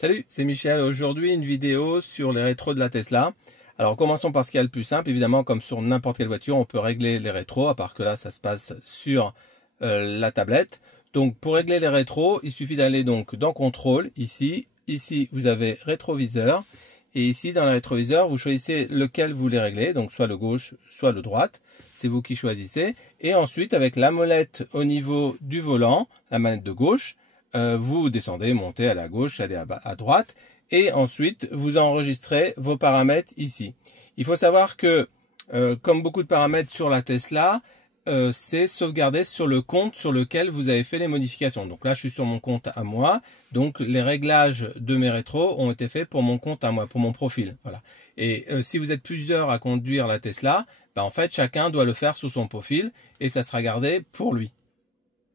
Salut, c'est Michel. Aujourd'hui, une vidéo sur les rétros de la Tesla. Alors, commençons par ce qu'il y a le plus simple. Évidemment, comme sur n'importe quelle voiture, on peut régler les rétros, à part que là, ça se passe sur la tablette. Donc, pour régler les rétros, il suffit d'aller donc dans Contrôle, ici. Ici, vous avez Rétroviseur. Et ici, dans le rétroviseur, vous choisissez lequel vous voulez régler. Donc, soit le gauche, soit le droite. C'est vous qui choisissez. Et ensuite, avec la molette au niveau du volant, la manette de gauche, vous descendez, montez à la gauche, allez à droite, et ensuite vous enregistrez vos paramètres ici. Il faut savoir que, comme beaucoup de paramètres sur la Tesla, c'est sauvegardé sur le compte sur lequel vous avez fait les modifications. Donc là, je suis sur mon compte à moi, donc les réglages de mes rétros ont été faits pour mon compte à moi, pour mon profil. Voilà. Et si vous êtes plusieurs à conduire la Tesla, en fait, chacun doit le faire sous son profil et ça sera gardé pour lui.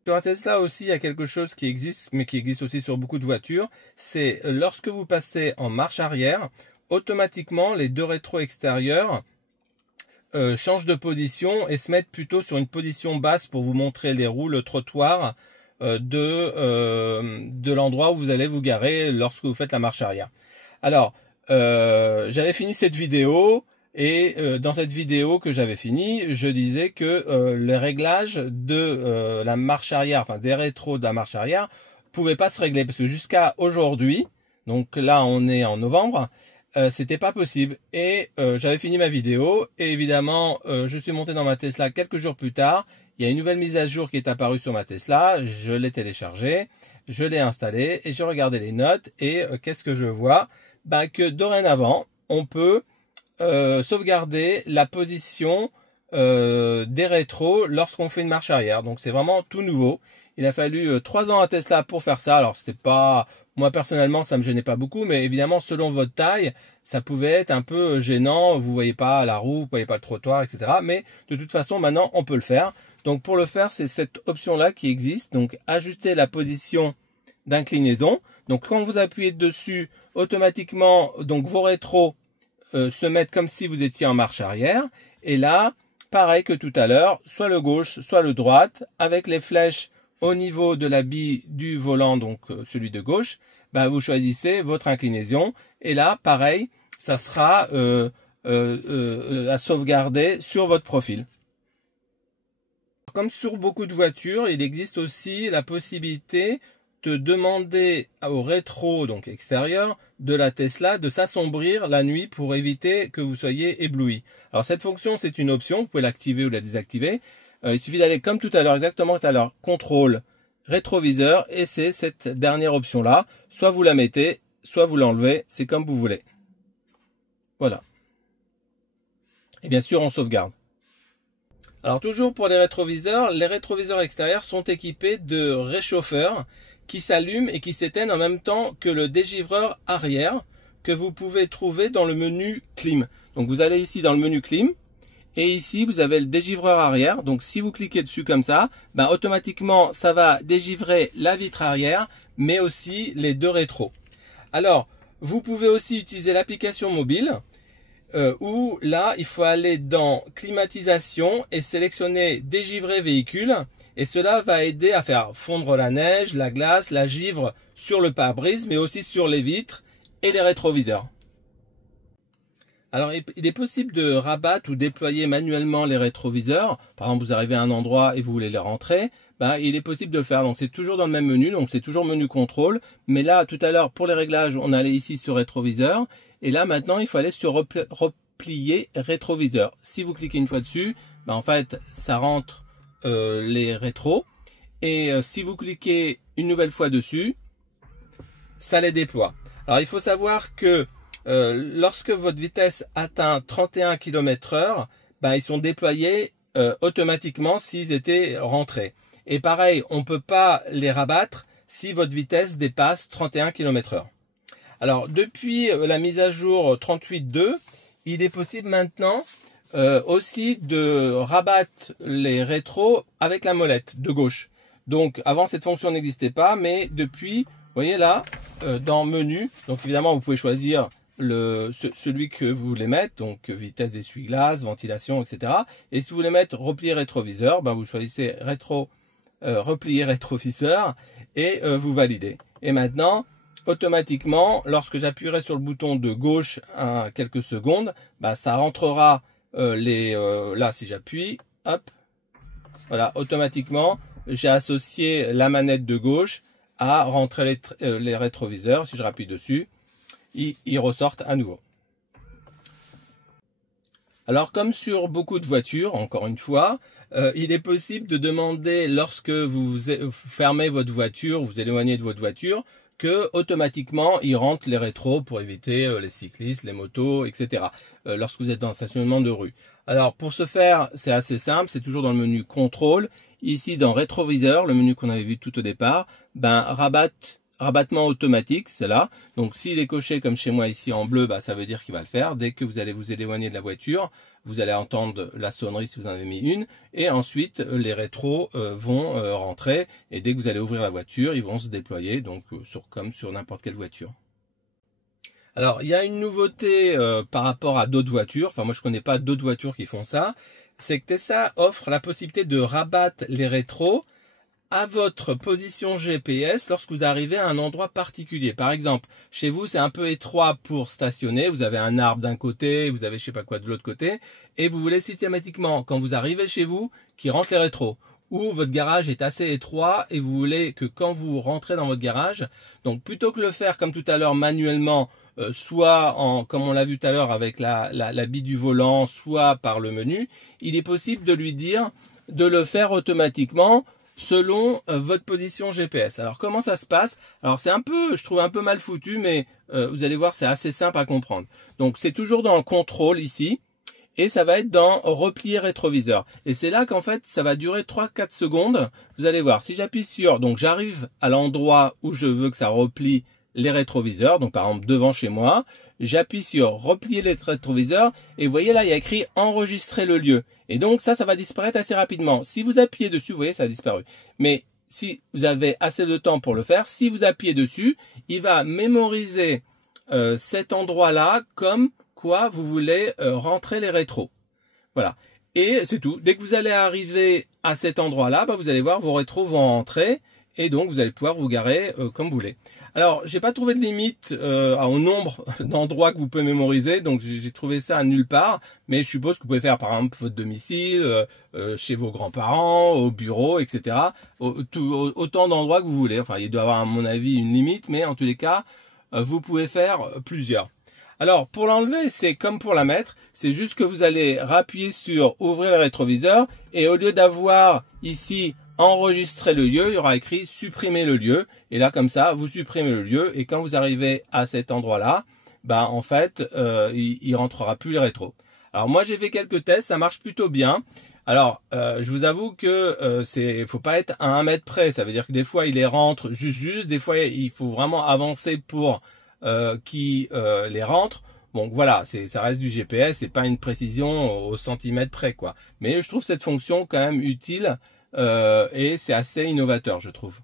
Sur la Tesla aussi, il y a quelque chose qui existe, mais qui existe aussi sur beaucoup de voitures. C'est lorsque vous passez en marche arrière, automatiquement, les deux rétros extérieurs changent de position et se mettent plutôt sur une position basse pour vous montrer les roues, le trottoir de l'endroit où vous allez vous garer lorsque vous faites la marche arrière. Alors, j'avais fini cette vidéo. Et dans cette vidéo que j'avais fini, je disais que les réglages de la marche arrière, enfin des rétros de la marche arrière, pouvaient pas se régler parce que jusqu'à aujourd'hui, donc là on est en novembre, c'était pas possible. Et j'avais fini ma vidéo et évidemment je suis monté dans ma Tesla quelques jours plus tard. Il y a une nouvelle mise à jour qui est apparue sur ma Tesla. Je l'ai téléchargée, je l'ai installée et j'ai regardé les notes et qu'est-ce que je vois? Que dorénavant on peut sauvegarder la position des rétros lorsqu'on fait une marche arrière. Donc c'est vraiment tout nouveau. Il a fallu 3 ans à Tesla pour faire ça. Alors c'était pas, moi personnellement ça me gênait pas beaucoup, mais évidemment selon votre taille ça pouvait être un peu gênant. Vous voyez pas la roue, vous voyez pas le trottoir, etc. Mais de toute façon maintenant on peut le faire. Donc pour le faire, c'est cette option là qui existe. Donc ajuster la position d'inclinaison. Donc quand vous appuyez dessus, automatiquement donc vos rétros se mettre comme si vous étiez en marche arrière. Et là, pareil que tout à l'heure, soit le gauche, soit le droite, avec les flèches au niveau de la bille du volant, donc celui de gauche, vous choisissez votre inclinaison. Et là, pareil, ça sera à sauvegarder sur votre profil. Comme sur beaucoup de voitures, il existe aussi la possibilité de demander au rétro donc extérieur de la Tesla de s'assombrir la nuit pour éviter que vous soyez ébloui. Alors cette fonction c'est une option, vous pouvez l'activer ou la désactiver. Il suffit d'aller comme tout à l'heure, exactement tout à l'heure, contrôle, rétroviseur et c'est cette dernière option là. Soit vous la mettez, soit vous l'enlevez, c'est comme vous voulez. Voilà. Et bien sûr on sauvegarde. Alors toujours pour les rétroviseurs extérieurs sont équipés de réchauffeurs qui s'allument et qui s'éteignent en même temps que le dégivreur arrière que vous pouvez trouver dans le menu clim. Donc vous allez ici dans le menu clim et ici vous avez le dégivreur arrière. Donc si vous cliquez dessus comme ça, automatiquement ça va dégivrer la vitre arrière mais aussi les deux rétros. Alors vous pouvez aussi utiliser l'application mobile où là il faut aller dans climatisation et sélectionner dégivrer véhicule. Et cela va aider à faire fondre la neige, la glace, la givre sur le pare-brise, mais aussi sur les vitres et les rétroviseurs. Alors, il est possible de rabattre ou déployer manuellement les rétroviseurs. Par exemple, vous arrivez à un endroit et vous voulez les rentrer. Il est possible de le faire. Donc, c'est toujours dans le même menu. Donc, c'est toujours menu contrôle. Mais là, tout à l'heure, pour les réglages, on allait ici sur rétroviseur. Et là, maintenant, il faut aller sur replier rétroviseur. Si vous cliquez une fois dessus, en fait, ça rentre les rétros et si vous cliquez une nouvelle fois dessus ça les déploie. Alors il faut savoir que lorsque votre vitesse atteint 31 km/h ils sont déployés automatiquement s'ils étaient rentrés et pareil on peut pas les rabattre si votre vitesse dépasse 31 km/h. Alors depuis la mise à jour 38.2 il est possible maintenant aussi de rabattre les rétros avec la molette de gauche. Donc avant cette fonction n'existait pas, mais depuis, vous voyez là, dans menu, donc évidemment vous pouvez choisir celui que vous voulez mettre, donc vitesse d'essuie-glace, ventilation, etc. Et si vous voulez mettre replier rétroviseur, vous choisissez replier rétroviseur et vous validez. Et maintenant, automatiquement, lorsque j'appuierai sur le bouton de gauche quelques secondes, bah, ça rentrera là si j'appuie, hop, voilà, automatiquement j'ai associé la manette de gauche à rentrer les rétroviseurs. Si je rappuie dessus, ils ressortent à nouveau. Alors comme sur beaucoup de voitures, encore une fois, il est possible de demander lorsque vous fermez votre voiture, vous éloignez de votre voiture, que automatiquement il rentre les rétros pour éviter les cyclistes, les motos, etc. Lorsque vous êtes dans un stationnement de rue. Alors pour ce faire, c'est assez simple, c'est toujours dans le menu contrôle. Ici dans rétroviseur, le menu qu'on avait vu tout au départ, ben rabattement automatique, c'est là. Donc s'il est coché comme chez moi ici en bleu, bah, ça veut dire qu'il va le faire. Dès que vous allez vous éloigner de la voiture, vous allez entendre la sonnerie si vous en avez mis une. Et ensuite, les rétros vont rentrer. Et dès que vous allez ouvrir la voiture, ils vont se déployer, donc comme sur n'importe quelle voiture. Alors, il y a une nouveauté par rapport à d'autres voitures. Enfin, moi, je connais pas d'autres voitures qui font ça. C'est que Tesla offre la possibilité de rabattre les rétros à votre position GPS lorsque vous arrivez à un endroit particulier. Par exemple, chez vous, c'est un peu étroit pour stationner. Vous avez un arbre d'un côté, vous avez je sais pas quoi de l'autre côté. Et vous voulez systématiquement, quand vous arrivez chez vous, qu'il rentre les rétros. Ou votre garage est assez étroit et vous voulez que quand vous rentrez dans votre garage, donc plutôt que le faire comme tout à l'heure manuellement, soit comme on l'a vu tout à l'heure avec la bille du volant, soit par le menu, il est possible de lui dire de le faire automatiquement selon votre position GPS. Alors comment ça se passe? Alors c'est je trouve un peu mal foutu, mais vous allez voir, c'est assez simple à comprendre. Donc c'est toujours dans le contrôle ici, et ça va être dans replier rétroviseur. Et c'est là qu'en fait ça va durer 3-4 secondes. Vous allez voir, si j'appuie sur, donc j'arrive à l'endroit où je veux que ça replie les rétroviseurs, donc par exemple devant chez moi, j'appuie sur replier les rétroviseurs et vous voyez là il y a écrit enregistrer le lieu. Et donc ça va disparaître assez rapidement. Si vous appuyez dessus, vous voyez ça a disparu. Mais si vous avez assez de temps pour le faire, si vous appuyez dessus, il va mémoriser cet endroit-là comme quoi vous voulez rentrer les rétros. Voilà. Et c'est tout. Dès que vous allez arriver à cet endroit-là, bah, vous allez voir vos rétros vont rentrer et donc vous allez pouvoir vous garer comme vous voulez. Alors, j'ai pas trouvé de limite au nombre d'endroits que vous pouvez mémoriser, donc j'ai trouvé ça à nulle part, mais je suppose que vous pouvez faire par exemple votre domicile, chez vos grands-parents, au bureau, etc. Autant d'endroits que vous voulez. Enfin, il doit y avoir à mon avis une limite, mais en tous les cas, vous pouvez faire plusieurs. Alors, pour l'enlever, c'est comme pour la mettre, c'est juste que vous allez appuyer sur ouvrir le rétroviseur, et au lieu d'avoir ici enregistrer le lieu, il y aura écrit supprimer le lieu, et là comme ça vous supprimez le lieu, et quand vous arrivez à cet endroit là, bah en fait il rentrera plus les rétros. Alors moi j'ai fait quelques tests, ça marche plutôt bien. Alors je vous avoue que faut pas être à 1 mètre près, ça veut dire que des fois il les rentre juste, des fois il faut vraiment avancer pour qu'il les rentre. Bon voilà, ça reste du GPS, c'est pas une précision au centimètre près quoi. Mais je trouve cette fonction quand même utile. Et c'est assez innovateur, je trouve.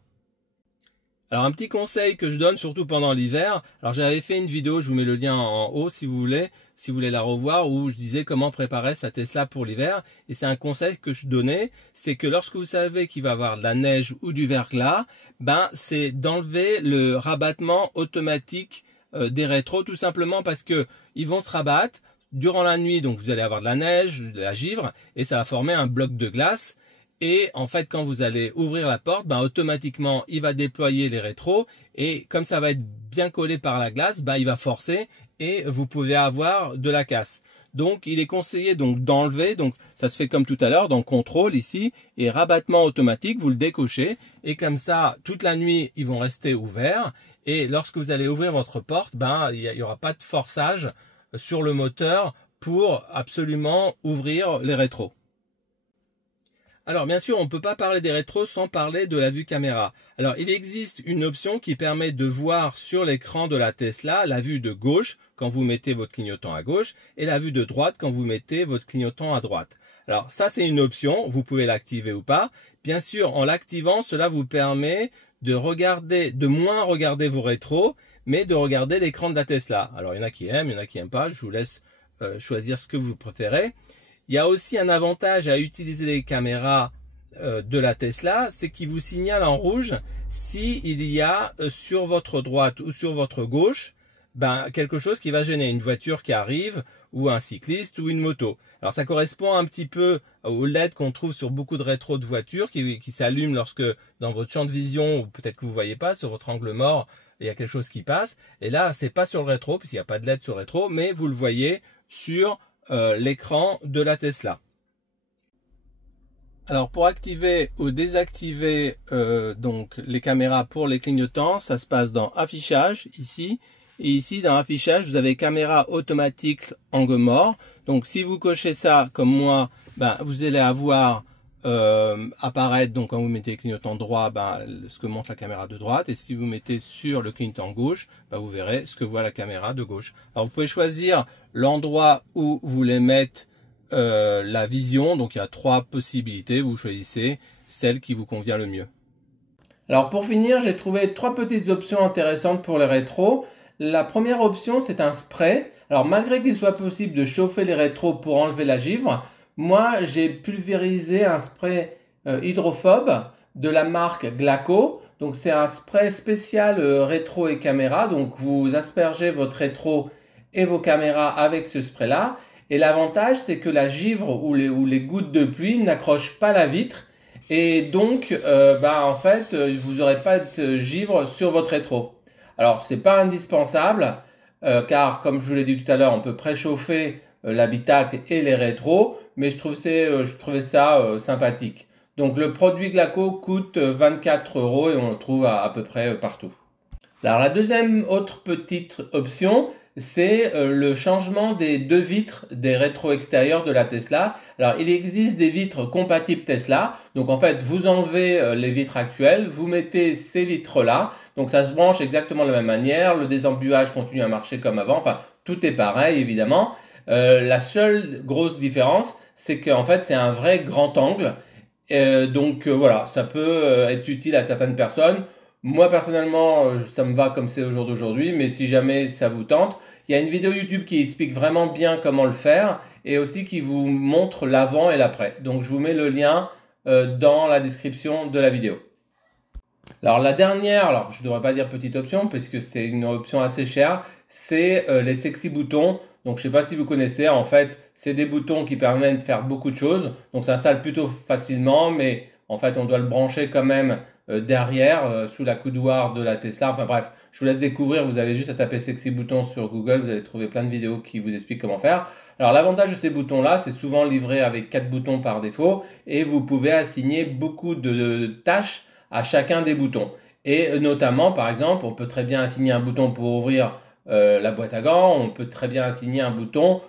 Alors un petit conseil que je donne surtout pendant l'hiver, alors j'avais fait une vidéo, je vous mets le lien en haut si vous voulez la revoir, où je disais comment préparer sa Tesla pour l'hiver, et c'est un conseil que je donnais, c'est que lorsque vous savez qu'il va y avoir de la neige ou du verglas, ben c'est d'enlever le rabattement automatique des rétros, tout simplement parce que ils vont se rabattre durant la nuit, donc vous allez avoir de la neige, de la givre, et ça va former un bloc de glace. Et en fait, quand vous allez ouvrir la porte, ben, automatiquement, il va déployer les rétros. Et comme ça va être bien collé par la glace, ben, il va forcer et vous pouvez avoir de la casse. Donc, il est conseillé donc d'enlever. Donc, ça se fait comme tout à l'heure dans contrôle ici. Et rabattement automatique, vous le décochez. Et comme ça, toute la nuit, ils vont rester ouverts. Et lorsque vous allez ouvrir votre porte, ben, il y aura pas de forçage sur le moteur pour absolument ouvrir les rétros. Alors bien sûr, on ne peut pas parler des rétros sans parler de la vue caméra. Alors il existe une option qui permet de voir sur l'écran de la Tesla la vue de gauche quand vous mettez votre clignotant à gauche et la vue de droite quand vous mettez votre clignotant à droite. Alors ça c'est une option, vous pouvez l'activer ou pas. Bien sûr, en l'activant, cela vous permet de moins regarder vos rétros, mais de regarder l'écran de la Tesla. Alors il y en a qui aiment, il y en a qui n'aiment pas, je vous laisse choisir ce que vous préférez. Il y a aussi un avantage à utiliser les caméras de la Tesla, c'est qu'il vous signale en rouge s'il y a sur votre droite ou sur votre gauche quelque chose qui va gêner, une voiture qui arrive ou un cycliste ou une moto. Alors ça correspond un petit peu au LED qu'on trouve sur beaucoup de rétros de voitures qui s'allument lorsque dans votre champ de vision, ou peut-être que vous ne voyez pas, sur votre angle mort, il y a quelque chose qui passe. Et là, c'est pas sur le rétro, puisqu'il n'y a pas de LED sur le rétro, mais vous le voyez sur l'écran de la Tesla. Alors pour activer ou désactiver donc les caméras pour les clignotants, ça se passe dans Affichage ici. Et ici dans Affichage, vous avez caméra automatique angle mort. Donc si vous cochez ça comme moi, vous allez avoir apparaître, donc quand vous mettez le clignotant droit, ce que montre la caméra de droite. Et si vous mettez sur le clignotant gauche, vous verrez ce que voit la caméra de gauche. Alors vous pouvez choisir l'endroit où vous voulez mettre la vision. Donc il y a 3 possibilités, vous choisissez celle qui vous convient le mieux. Alors pour finir, j'ai trouvé 3 petites options intéressantes pour les rétros. La première option, c'est un spray. Alors malgré qu'il soit possible de chauffer les rétros pour enlever la givre, moi j'ai pulvérisé un spray hydrophobe de la marque Glaco. Donc c'est un spray spécial rétro et caméra. Donc vous aspergez votre rétro et vos caméras avec ce spray là. Et l'avantage, c'est que la givre ou les gouttes de pluie n'accrochent pas la vitre. Et donc, en fait, vous n'aurez pas de givre sur votre rétro. Alors, ce n'est pas indispensable, car comme je vous l'ai dit tout à l'heure, on peut préchauffer l'habitacle et les rétros. Mais je trouvais ça sympathique. Donc, le produit Glaco coûte 24 € et on le trouve à peu près partout. Alors, la deuxième autre petite option, c'est le changement des 2 vitres des rétros extérieurs de la Tesla. Alors, il existe des vitres compatibles Tesla. Donc, en fait, vous enlevez les vitres actuelles, vous mettez ces vitres-là. Donc, ça se branche exactement de la même manière. Le désembuage continue à marcher comme avant. Enfin, tout est pareil, évidemment. La seule grosse différence, c'est qu'en fait, c'est un vrai grand angle. Voilà, ça peut être utile à certaines personnes. Moi, personnellement, ça me va comme c'est au jour d'aujourd'hui, mais si jamais ça vous tente, il y a une vidéo YouTube qui explique vraiment bien comment le faire et aussi qui vous montre l'avant et l'après. Donc, je vous mets le lien dans la description de la vidéo. Alors, la dernière, je ne devrais pas dire petite option parce que c'est une option assez chère, c'est les sexy boutons. Donc, je ne sais pas si vous connaissez, en fait, c'est des boutons qui permettent de faire beaucoup de choses. Donc, ça s'installe plutôt facilement, mais en fait, on doit le brancher quand même derrière, sous la coudoir de la Tesla. Enfin bref, je vous laisse découvrir. Vous avez juste à taper sexy boutons sur Google. Vous allez trouver plein de vidéos qui vous expliquent comment faire. Alors, l'avantage de ces boutons-là, c'est souvent livré avec 4 boutons par défaut. Et vous pouvez assigner beaucoup de tâches à chacun des boutons. Et notamment, par exemple, on peut très bien assigner un bouton pour ouvrir la boîte à gants. On peut très bien assigner un bouton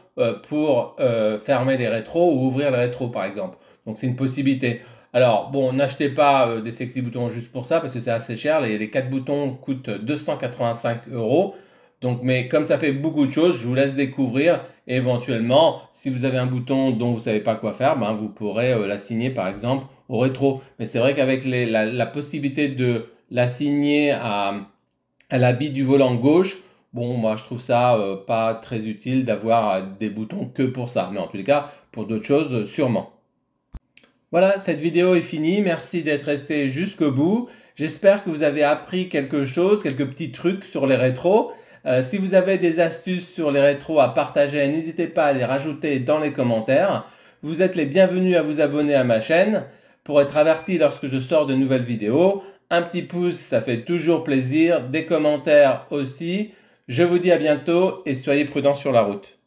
pour fermer les rétros ou ouvrir les rétros, par exemple. Donc, c'est une possibilité. Alors, bon, n'achetez pas des sexy boutons juste pour ça parce que c'est assez cher. Les 4 boutons coûtent 285 €. Donc, mais comme ça fait beaucoup de choses, je vous laisse découvrir. Et éventuellement, si vous avez un bouton dont vous ne savez pas quoi faire, vous pourrez l'assigner par exemple au rétro. Mais c'est vrai qu'avec la possibilité de l'assigner à la bille du volant gauche, bon, moi je trouve ça pas très utile d'avoir des boutons que pour ça. Mais en tous les cas, pour d'autres choses, sûrement. Voilà, cette vidéo est finie. Merci d'être resté jusqu'au bout. J'espère que vous avez appris quelque chose, quelques petits trucs sur les rétros. Si vous avez des astuces sur les rétros à partager, n'hésitez pas à les rajouter dans les commentaires. Vous êtes les bienvenus à vous abonner à ma chaîne pour être averti lorsque je sors de nouvelles vidéos. Un petit pouce, ça fait toujours plaisir. Des commentaires aussi. Je vous dis à bientôt et soyez prudents sur la route.